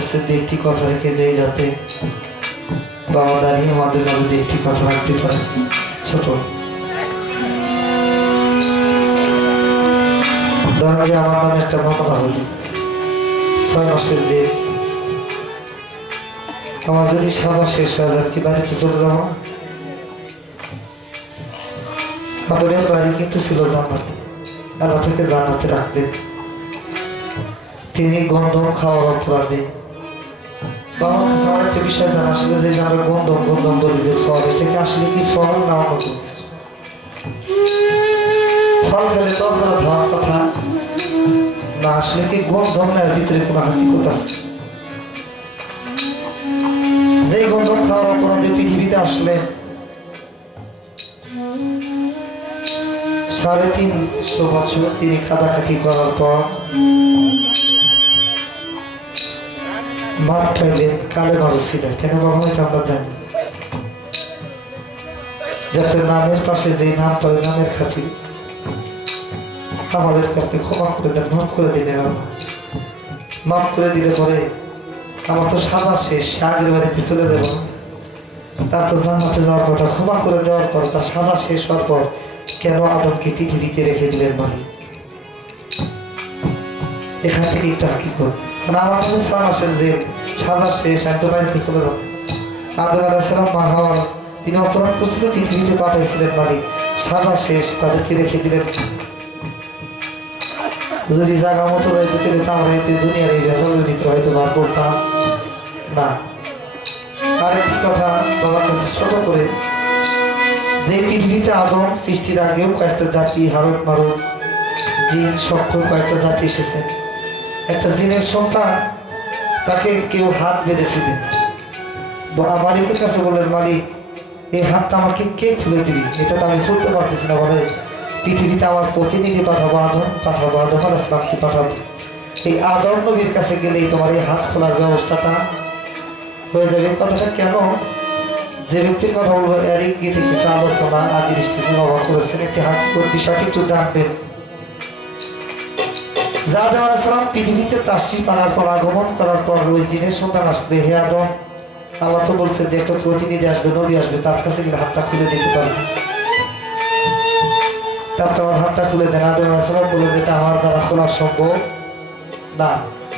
কাছে দু একটি কথা রেখে যাই, যাতে বাবা দাঁড়িয়ে আমাদের মাঝে দু একটি কথা রাখতে পারে। ছোট ধরেন যে আমার নামে একটা মামলা হল, 6 মাসের যে আমার যদি সাজা শেষ হয়ে যায়, কি বাড়িতে চলে যাবো না? আদরের বাড়ি কিন্তু ছিল জান্নাত, আল্লাহ থেকে জান্নাতে রাখবেন। তিনি গন্ধম খাওয়ার অপরাধে বাবার কাছে আমার একটা বিষয় জানা আসলে, যে আমরা গন্ধম গন্ধম বলি যে ফল, এটাকে আসলে কি ফল না অন্য কিছু? ফল খেলে তো অপরাধ হওয়ার কথা না, আসলে কি গন্ধম না, এর ভিতরে কোনো হাকিকত আছে? যে গন্ধম খাওয়ার অপরাধে পৃথিবীতে আসলে 350 বছর তিনি খাটাখাটি করার পর মাঠ পাইলেন, কালে মানুষ ছিলেন কেন বাবা, হয়তো আমরা জানি। যাতে নামের পাশে যে নাম পাই, নামের খাতির আমাদেরকে আপনি ক্ষমা করে দেন, মাফ করে দিলেন। আল্লাহ মাফ করে দিলে পরে আমার তো সাজা শেষ, আগের বাড়িতে চলে যাব, তার তো জান্নাতে যাওয়ার কথা। ক্ষমা করে দেওয়ার পর, তার সাজা শেষ হওয়ার পর কেন আদমকে পৃথিবীতে রেখে দিলেন মালিক? এখান থেকে একটা হাকিকত, মানে আমার কাছে 6 মাসের যে সাজা শেষ, আমি তো বাড়িতে চলে যাব। আদম আলাইহিস সালাম মা হাওয়া তিনি অপরাধ করছিল, পৃথিবীতে পাঠাইছিলেন মালিক, সাজা শেষ, তাদেরকে রেখে দিলেন। যদি জায়গা মতো যাইতে দিলে তো আমরা এতে দুনিয়ার এই ভেজালের ভিতরে হয়তো বার করতাম না। আরেকটি কথা বাবার কাছে ছোট করে, যে পৃথিবীতে আদম সৃষ্টির আগেও কয়েকটা জাতি, হারত মারুত জিন সক্ষম কয়েকটা জাতি এসেছেন। একটা জিনের সন্তান, তাকে কেউ হাত বেঁধেছিলেন, মালিকের কাছে বললেন, মালিক এই হাতটা আমাকে কে খুলে দিবি? এটা তো আমি খুলতে পারতেছি না। বলে পৃথিবীতে আমার প্রতিনিধি পাঠাবো, আদম আলাইহিস সালামকে পাঠাবো। এই আদম নবীর কাছে গেলেই তোমার এই হাত খোলার ব্যবস্থাটা হয়ে যাবে। কথাটা কেন, যে ব্যক্তির কথা বলবো এর ইঙ্গিতে কিছু আলোচনা আগে দৃষ্টিতে বাবা করেছেন, একটি হাকিকত বিষয়টি একটু জানবেন। আদম আলাইহিস সালাম পৃথিবীতে তাশরীফ আনার পর, আগমন করার পর ওই জিনের সন্তান আসবে, হে আদম আল্লাহ তো বলছে যে একটা প্রতিনিধি আসবে, নবী আসবে, তার কাছে গেলে হাতটা খুলে দিতে পারবে। তারপর আমার হাতটা খুলে দেন। আদম আলাইহিস সালাম বললেন, এটা আমার দ্বারা খোলা সম্ভব না।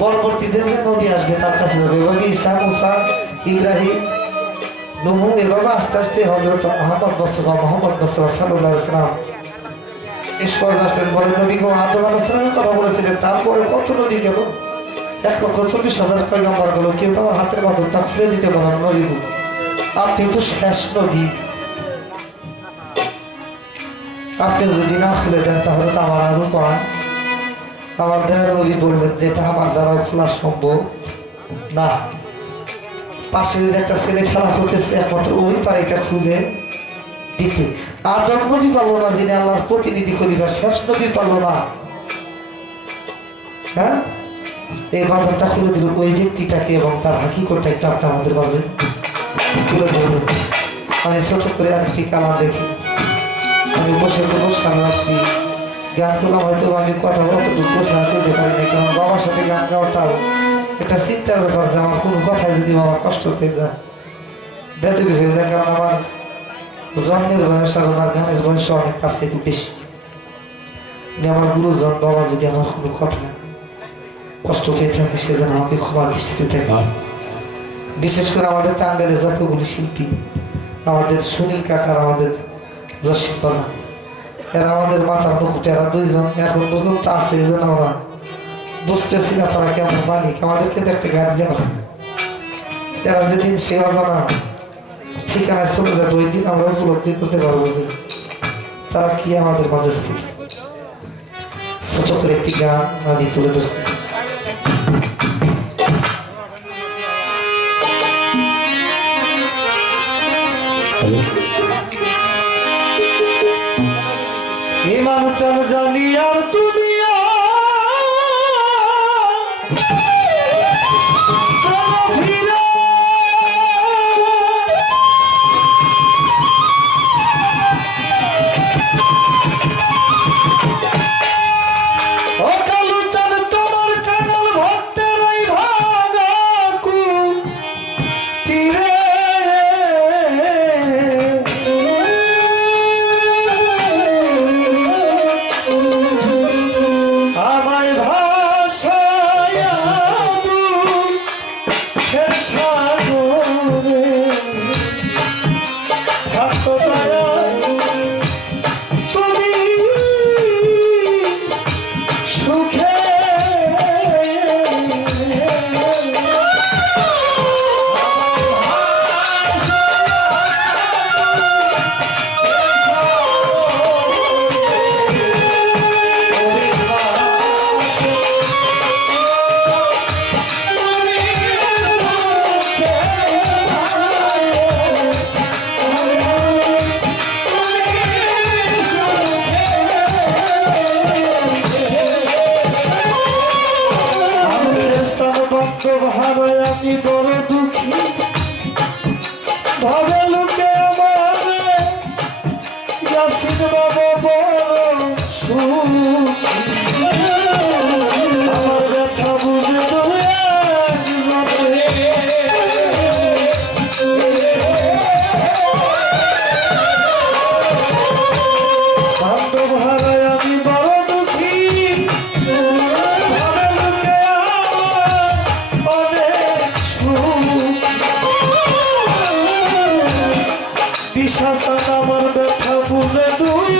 পরবর্তীতে যে নবী আসবে তার কাছে যাবে, এভাবে ঈসা, মুসা, ইব্রাহিম, নূহ, এভাবে আস্তে আস্তে হযরত মুহাম্মদ মুস্তাফা সাল্লাল্লাহু আলাইহি ওয়াসাল্লাম শেষ পর্যায়ে আসলেন। বলেন, নবী গো আদম আলাইহিস সালামের কথা বলেছিলেন, তারপরে কত নবী গেল, 1,40,000 পয়গম্বর গেল, কেউ তো আমার হাতের বাঁধনটা খুলে দিতে পারেন। নবী গো আপনি তো শেষ নবী, আপনি যদি না খুলে দেন তাহলে তো আমার আর উপায়। আমার দেহের নবী বললেন, যেটা আমার দ্বারা খোলা সম্ভব না। পাশে যে একটা ছেলে খেলা করতেছে, একমাত্র ওই পারে এটা খুলে দিতে। আদম নবী পারলো না, যিনি আল্লাহর প্রতিনিধি খলিফা, শেষ নবী পারলো না। হ্যাঁ, এই বাঁধনটা খুলে দিল ওই ব্যক্তিটাকে, এবং তার হাকিকতটা একটা আপনি আমাদের মাঝে তুলে ধরবেন। আমি ছোট করে আরেকটি কালাম রেখে আমি বসে কোনো সারারাত্রি গান করলাম। হয়তো আমি কথা অতটুকু প্রচার করতে পারি না, কারণ বাবার সাথে গান গাওয়াটাও একটা চিন্তার ব্যাপার, যে আমার কোনো কথায় যদি বাবা কষ্ট পেয়ে যায়, বেদবি হয়ে যায়। কারণ আমার জন্মের বয়স আর ওনার গানের বয়স অনেক কাছে একটু বেশি। আমার গুরুজন বাবা যদি আমার কোনো কথা কষ্ট পেয়ে থাকে, সে যেন আমাকে ক্ষমার দৃষ্টিতে থাকে। বিশেষ করে আমাদের টাঙ্গাইলে যতগুলি শিল্পী, আমাদের সুনীল কাকার, আমাদের জসিম বাজান, এরা আমাদের মাথার মুকুট, এরা 2 জন এখন পর্যন্ত আছে। এই জন্য আমরা বুঝতেছি না তারা কেমন মালিক। আমাদের কিন্তু একটা গার্জিয়ান আছে, এরা যেদিন সেবা জানা ঠিকানায় চলে যাবে, ওই দিন আমরা উপলব্ধি করতে পারবো যে তারা কি আমাদের মাঝে ছিল। ছোট করে একটি গান আমি তুলে ধরছি। ইমান চাল জানি আর তুমি ইয়াসিন বাবা বলো আমার ব্যথা বুঝে দেবে বান্ধব হারায় আমি বড় দুঃখী ঘরে লোকে আমার অনেক সুখ বিশ্বাস আমার ব্যথা বুঝে দুই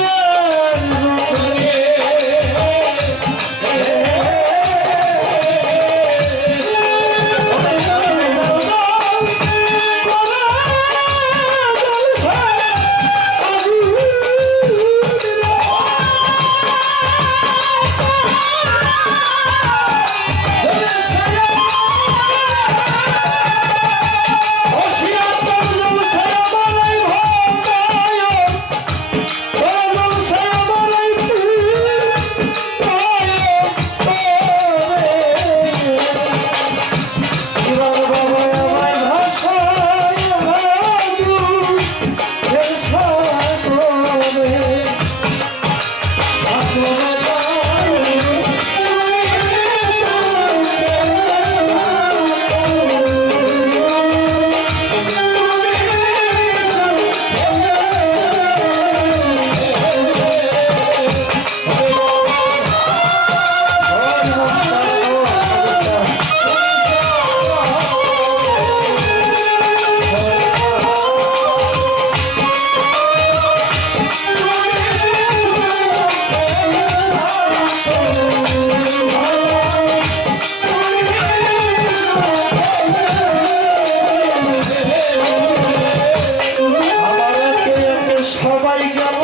সবাই গেল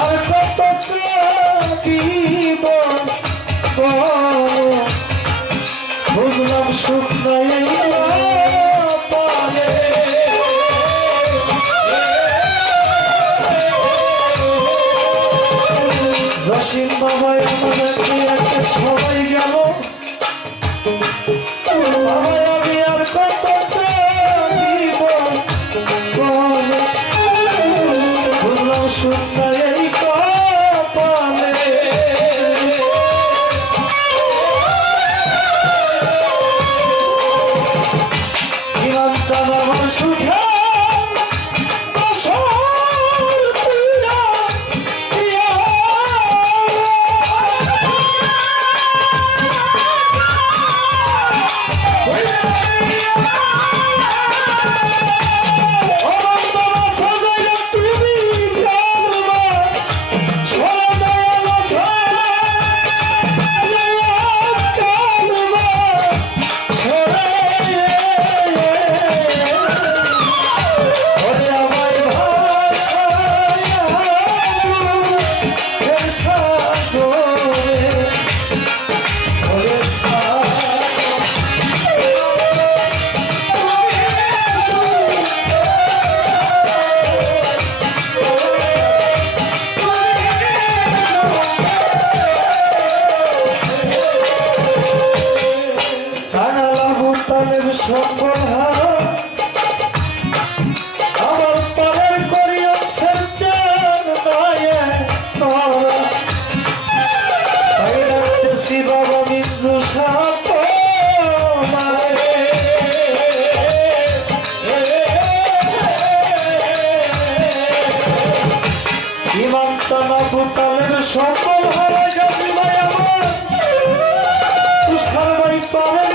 আর কত দিব বুঝলাম সুখ নাই পারে জসিম বাবাই আমাদেরকে একটা সবাই গেল বাবা আমি আর কত দিব বুঝলাম সুন্দর এই কপালে ইমান চান আমার সুখে সকল হারা আমার পারের করিয়াছেন চান মায়ে তোরা তাই ডাকতেছি বাবা মিঞ্জু সাপ ইমাম চানা ভূতালের সকল হারা গাছি ভাই আমার তুষার ভাই পারের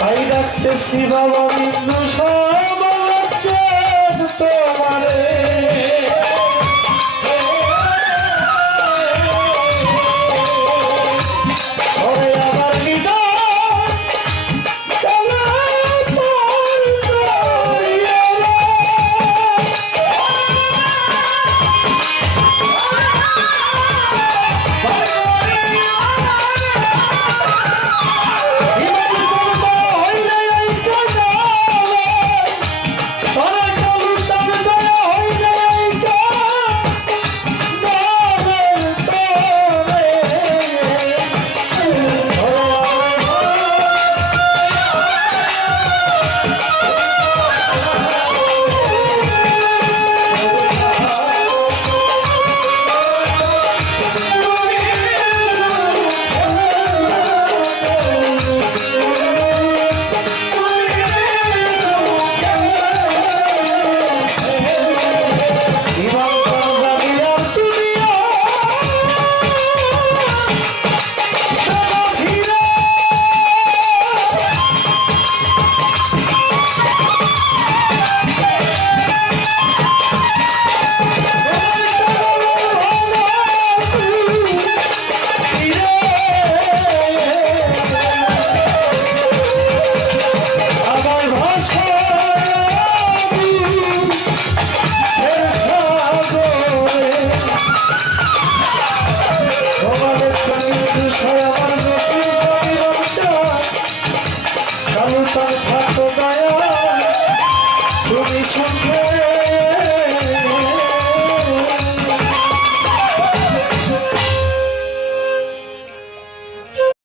তাই ডাকতেছি বাবা মিঞ্জু সব তোমারে আমার হৃদয় সাবধান থাকো দয়া তুমি সঙ্গে